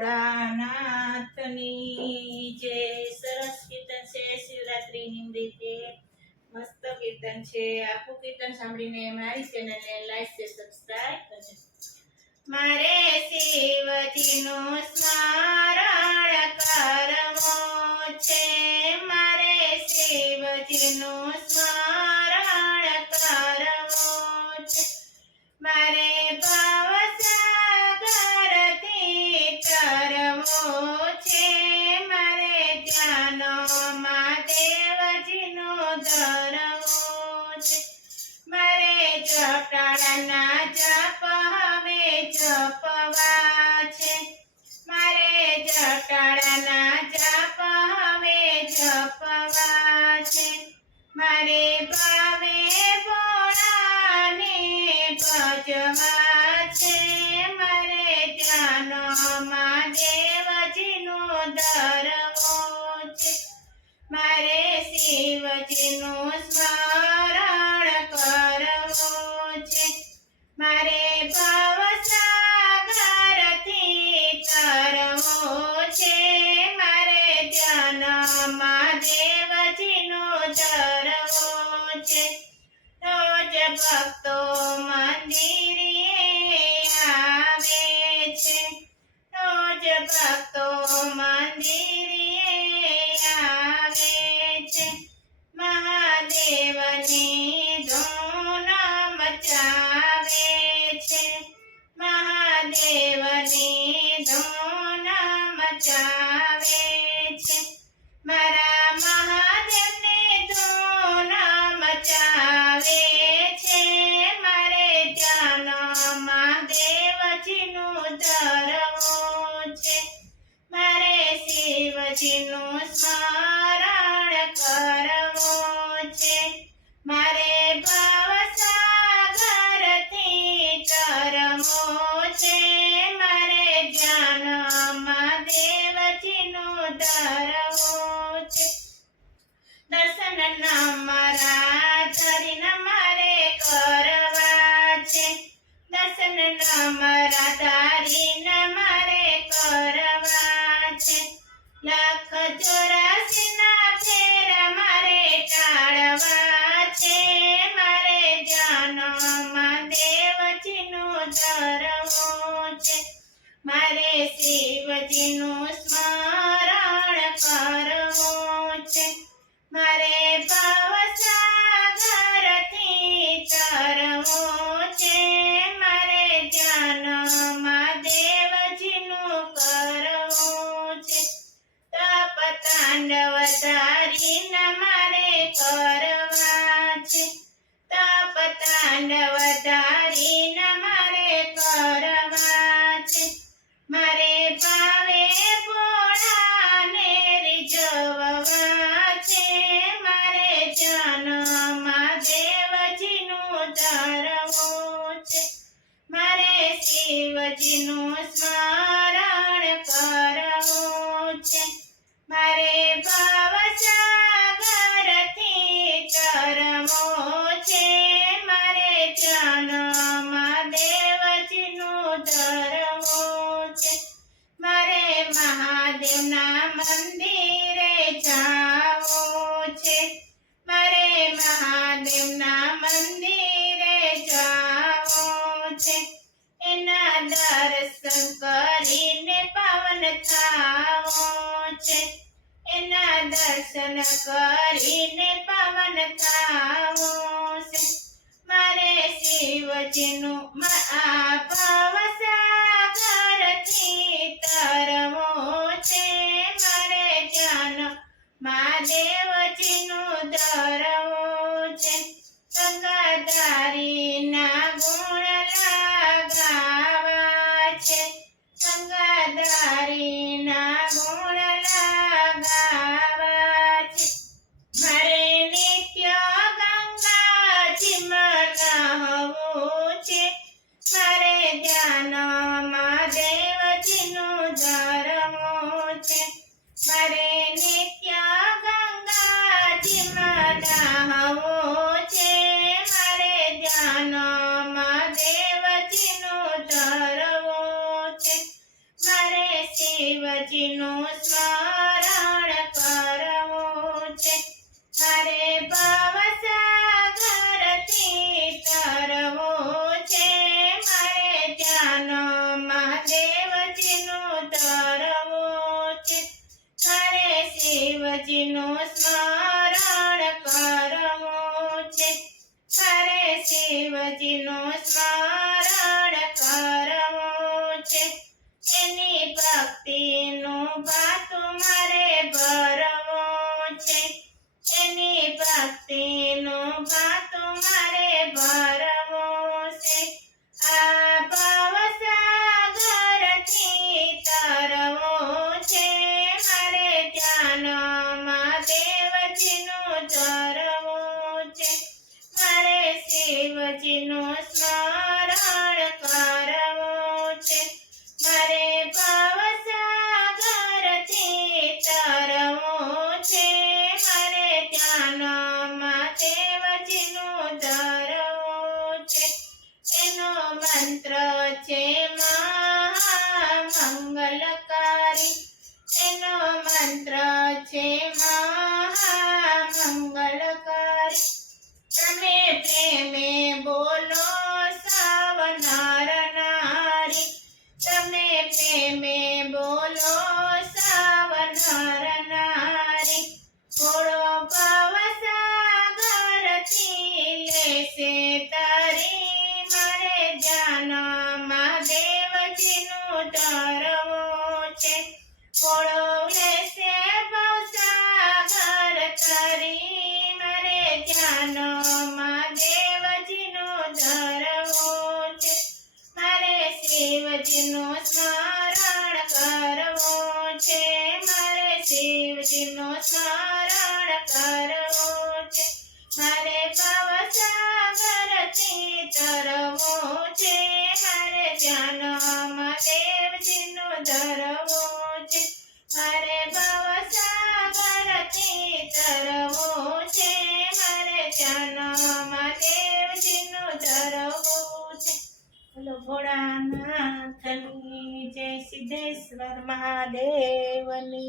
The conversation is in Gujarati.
ભોળાનાથની જે સરસ કીર્તન છે શિવરાત્રી નિમિત્તે મસ્ત કીર્તન છે. આખું કીર્તન સાંભળીને મારી ચેનલને લાઈક છે સબસ્ક્રાઇબ કરજો. મારે શિવજીનું જપવા મારે જટાળાના છે. ભાવે દેવજીનો ધરવો છે. મારે શિવજીનું સ્મરણ કરવો છે. મારે ભવસાગરથી left, though. મારે ભવસાગરથી તરવું છે. મારે ધ્યાનમાં દેવજીનું ધરવું છે. દર્શન મારા ધરીને મારે કરવા છે. દર્શન મારા ધરીને મારે કરવા શિવજીનું સ્મરણ કરવું છે. મારે ભવસાગરથી તરવું છે. મારે ધ્યાનમાં દેવજીનું કરવું છે. તપ તાંડવ ધારીને મારે કરવા છે. તપ તાંડવ ધારીને મારે મારે ભવસાગરથી કરવો છે. મારે જન્મમાં દેવજીનું ધરવો છે. મારે મહાદેવના મંદિરે જાવો છે. મારે મહાદેવના મંદિરે જાવો છે. એના દર્શન કરીને પાવન થાવું છે. એના દર્શન કરીને પવન થાવો છે મારે શિવજીનું આ ભવસાગરથી શિવજીનું સ્મરણ કરવું છે. મારે ભવસાગરથી તરવું છે. મારે ધ્યાનમાં મહાદેવજીનું તરવું છે. હરે શિવજીનું સ્મરણ કરવું છે. હરે શિવજીનું સ્મરણ શિવજીનું મારે ધ્યાનમાં દેવજીનું ધરવું છે. મારે શિવજીનો સ્મરણ કરવો છે. મારે શિવજીનો સ્મરણ કરવો છે. મારે ભવસાગરથી તરવું છે. મારે ધ્યાનમાં દેવજીનું ધરવો છે. મારે ભવસાગરથી તરવું છે. ધ્યાનમાં દેવજીનું ધરવું છે. બોલો ભોળાનાથની જય સિદ્ધેશ્વર મહાદેવની.